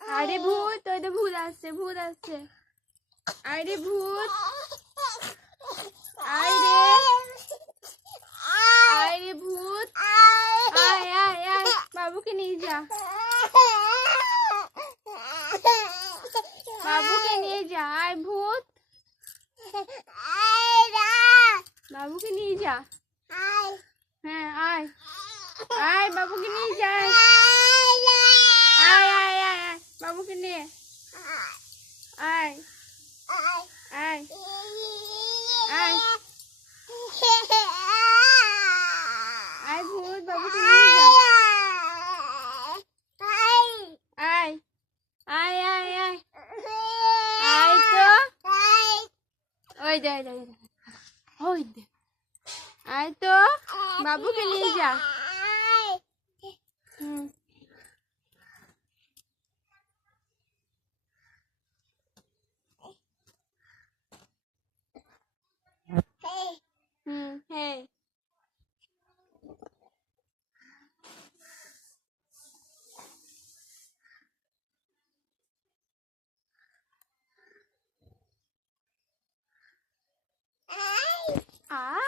আরে ভূত, ওই তো ভূত আসছে, ভূত আসছে। আরে ভূত, আরে আরে ভূত, আয় আয় আয়, বাবুকে নিয়ে যা, বাবুকে নিয়ে যা, আয় ভূত, বাবুকে নিয়ে যা। হ্যাঁ আয় আয়, বাবুকে নিয়ে যা, আয় আয় আয় আয়, বাবুকে নিয়ে আয় আয় আয় আয় ভূত, বাবুকে নিয়ে যা, আয় আয় আয় আয় আয় তো, ওই দে ওই দে, আয় তো, বাবুকে নিয়ে যা। হুম হ্যাঁ। আয়